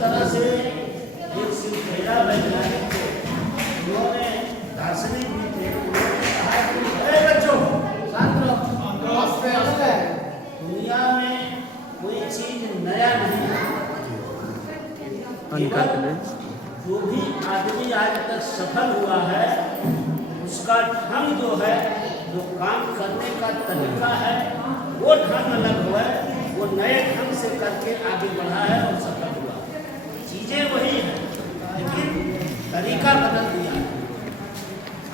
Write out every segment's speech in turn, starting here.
तरह से एक सिलसिला वैज्ञानिक थे, उन्होंने दार्शनिक भी थे, उन्होंने कहा कि अरे बच्चों शांत रहो, दुनिया में कोई चीज नया नहीं है। जो भी आदमी आज तक सफल हुआ है उसका ढंग जो है, जो काम करने का तरीका है, वो ढंग अलग हुआ है, वो नए ढंग से करके आगे बढ़ा है और सफल हुआ। चीजें वही हैं लेकिन तरीका बदल दिया है।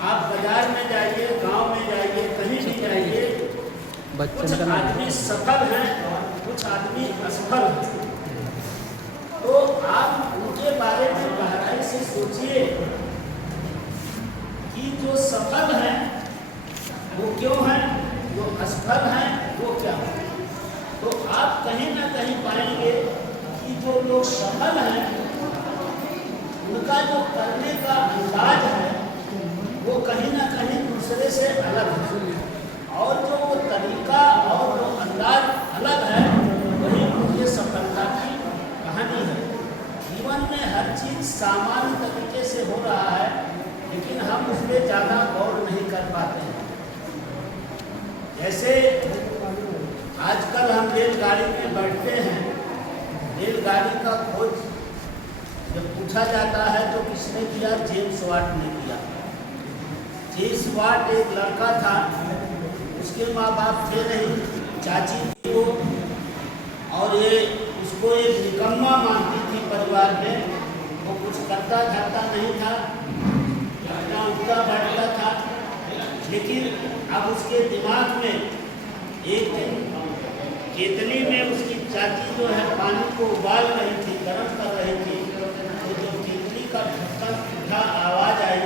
आप बाजार में जाइए, गांव में जाइए, कहीं भी जाइए, कुछ आदमी सफल हैं, कुछ आदमी असफल हैं। तो आप उनके बारे में गहराई से सोचिए कि जो सफल हैं वो क्यों हैं, जो असफल हैं वो क्या है। तो आप कहीं ना कहीं पाएंगे कि जो लोग सफल हैं उनका जो करने का अंदाज है वो कहीं ना कहीं दूसरे से अलग है, और जो वो तरीका और जो अंदाज अलग है वही उनकी सफलता की कहानी है। जीवन में हर चीज सामान्य तरीके से हो रहा है लेकिन हम उस पर ज़्यादा गौर नहीं कर पाते हैं। जैसे आजकल हम रेलगाड़ी में बैठते हैं, रेलगाड़ी का खोज जब पूछा जाता है तो किसने किया? जेम्स वाट ने किया। जेम्स वाट एक लड़का था, उसके माँ बाप थे नहीं, चाची थी वो, और ये उसको एक निकम्मा मानती थी परिवार में। वो कुछ करता धरता नहीं था, अपना उठता बैठता था, लेकिन अब उसके दिमाग में एक दिन केतली में उसकी चाची जो है पानी को उबाल रही थी, गर्म कर रही थी, तो जब केतली का ढक्कन उठा, आवाज़ आई,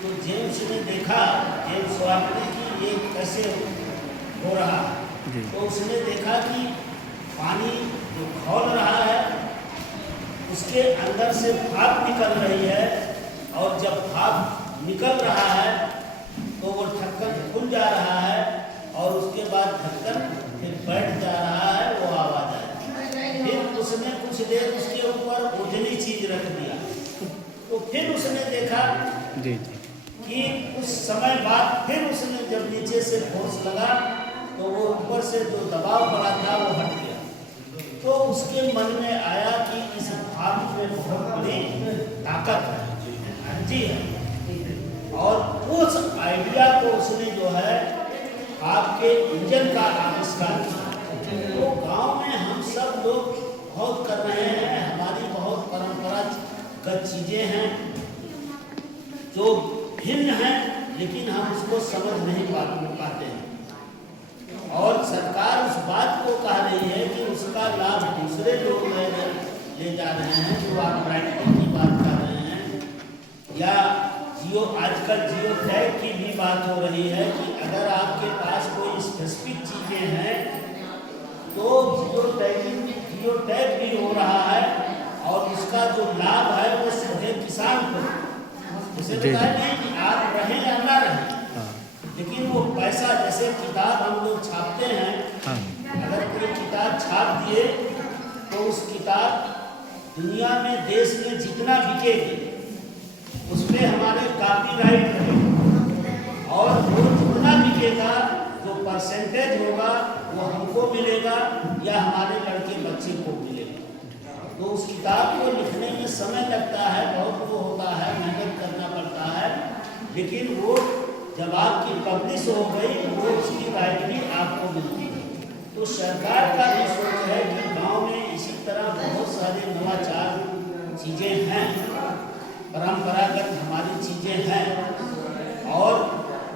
तो जेम्स ने देखा, जेम्स वाट ने कि ये कैसे हो रहा। तो उसने देखा कि पानी जो खौल रहा है उसके अंदर से भाप निकल रही है, और जब भाप निकल रहा है तो वो ढक्कन खुल जा रहा है, और उसके बाद ढक्कन फिर बैठ जा रहा है, वो आवाज आई। फिर उसने कुछ देर उसके ऊपर उजली चीज रख दिया, तो फिर उसने देखा कि कुछ समय बाद फिर उसने जब नीचे से फोर्स लगा तो वो ऊपर से जो दबाव पड़ा था वो हट गया। तो उसके मन में आया कि इस भाप में बहुत बड़ी ताकत है, एनर्जी है, और उस आइडिया को उसने जो है आपके इंजन का आविष्कार किया। तो गांव में हम सब लोग बहुत कर रहे हैं, हमारी बहुत परंपरागत चीजें हैं जो भिन्न है, लेकिन हम उसको समझ नहीं पाते हैं। और सरकार उस बात को कह रही है कि उसका लाभ दूसरे लोग ले जा रहे हैं, जो आप ब्रांडिंग की बात कर रहे हैं, या आजकल जियो टैग की भी बात हो रही है कि अगर आपके पास कोई स्पेसिफिक चीज़ें हैं तो जियो टैग भी हो रहा है, और उसका जो लाभ है वो सीधे किसान को, जैसे नहीं कि आप रहें या ना रहें, लेकिन वो पैसा, जैसे किताब हम लोग छापते हैं, अगर कोई किताब छाप दिए तो उस किताब दुनिया में, देश में जितना बिकेगी उस पर हमारे कॉपीराइट रहेगा, और वो जितना बिकेगा जो परसेंटेज होगा वो हमको मिलेगा या हमारे लड़के बच्चे को मिलेगा। तो उस किताब को लिखने में समय लगता है, बहुत वो होता है, मेहनत करना पड़ता है, लेकिन वो जब आपकी पब्लिश हो गई वो उसकी राइट भी आपको मिलती है। तो सरकार का भी सोच है कि गांव में इसी तरह बहुत सारे नवाचार चीज़ें हैं, परंपरागत हमारी चीज़ें हैं, और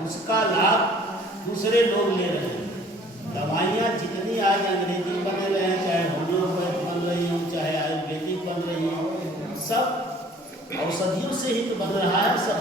उसका लाभ दूसरे लोग ले रहे हैं। दवाइयाँ जितनी आज अंग्रेजी बन रहे हैं, चाहे होम्योपैथ बन रही हो, चाहे आयुर्वेदिक बन रही हो, सब औषधियों से ही तो बन रहा है, सब